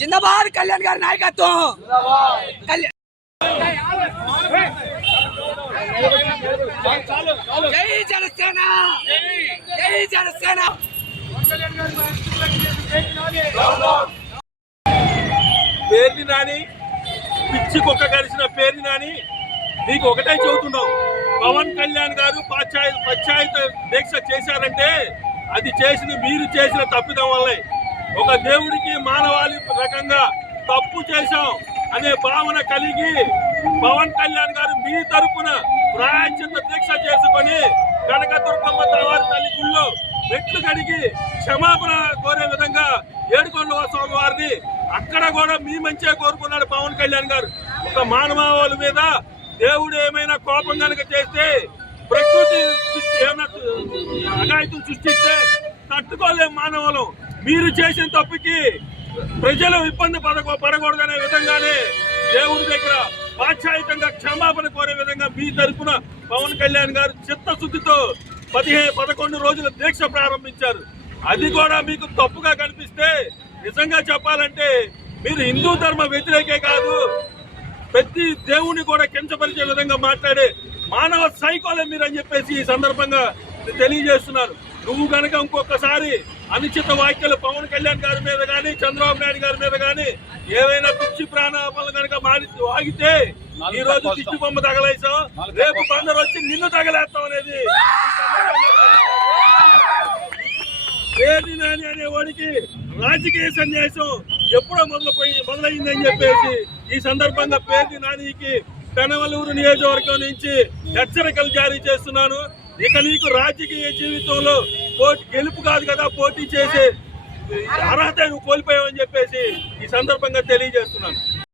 జిందాబాద్ కళ్యాణ్ గారి నాయకత్వం. జై జనసేన, జై జనసేన. పేర్ని నాని, పిచ్చి కుక్క కలిసిన పేర్ని నాని, నీకు ఒకటే చెబుతున్నాం. పవన్ కళ్యాణ్ గారు పచ్చాయుత దీక్ష చేశారంటే అది చేసింది మీరు చేసిన తప్పిదం వల్లే. ఒక దేవుడికి మానవాళి రకంగా తప్పు చేశాం అనే భావన కలిగి పవన్ కళ్యాణ్ గారు మీ తరపున ప్రాయశ్చిత్త దీక్ష చేసుకొని కనకదుర్గమ్మ వారి తల్లి గుళ్ళో మెట్లు కడిగి క్షమాపణ కోరే విధంగా ఏడుకొండల స్వామి వారిని అక్కడ కూడా మీ మంచిగా కోరుకున్నాడు పవన్ కళ్యాణ్ గారు. ఒక మానవాళి మీద దేవుడు ఏమైనా కోపం కనుక చేస్తే, ప్రకృతి ఏమైనా అఘాయితం సృష్టిస్తే తట్టుకోలేం మానవులు. మీరు చేసిన తప్పుకి ప్రజలు ఇబ్బంది పడకూడదనే విధంగానే దేవుడి దగ్గర పాశ్చాత్యంగా క్షమాపణ కోరే విధంగా మీ తరఫున పవన్ కళ్యాణ్ గారు చిత్తశుద్ధితో 11 రోజుల దీక్ష ప్రారంభించారు. అది కూడా మీకు తప్పుగా కనిపిస్తే, నిజంగా చెప్పాలంటే మీరు హిందూ ధర్మ వ్యతిరేకే కాదు, ప్రతి దేవుని కూడా కించపరిచే విధంగా మాట్లాడే మానవ సైకోలే మీరు అని చెప్పేసి ఈ సందర్భంగా తెలియజేస్తున్నారు. నువ్వు కనుక ఇంకొకసారి అనుచిత వ్యాఖ్యలు పవన్ కళ్యాణ్ గారి మీద కానీ చంద్రబాబు నాయుడు గారి మీద కానీ ఏవైనా పిచ్చి ప్రాణాపాలు కనుక వాగితే ఈ రోజు పిచ్చి బొమ్మ తగలేసాం, రేపు కొందరు వచ్చి నిన్ను తగలేస్తాం అనేది పేర్ని నాని అనే వాడికి రాజకీయ సన్యాసం ఎప్పుడో మొదలైందని చెప్పేసి ఈ సందర్భంగా పేర్ని నానికి పెనమలూరు నియోజకవర్గం నుంచి హెచ్చరికలు జారీ చేస్తున్నాను. ఇక నీకు రాజకీయ జీవితంలో గెలుపు కాదు కదా, పోటీ చేసే అర్హత నువ్వు కోల్పోయావని చెప్పేసి ఈ సందర్భంగా తెలియజేస్తున్నాను.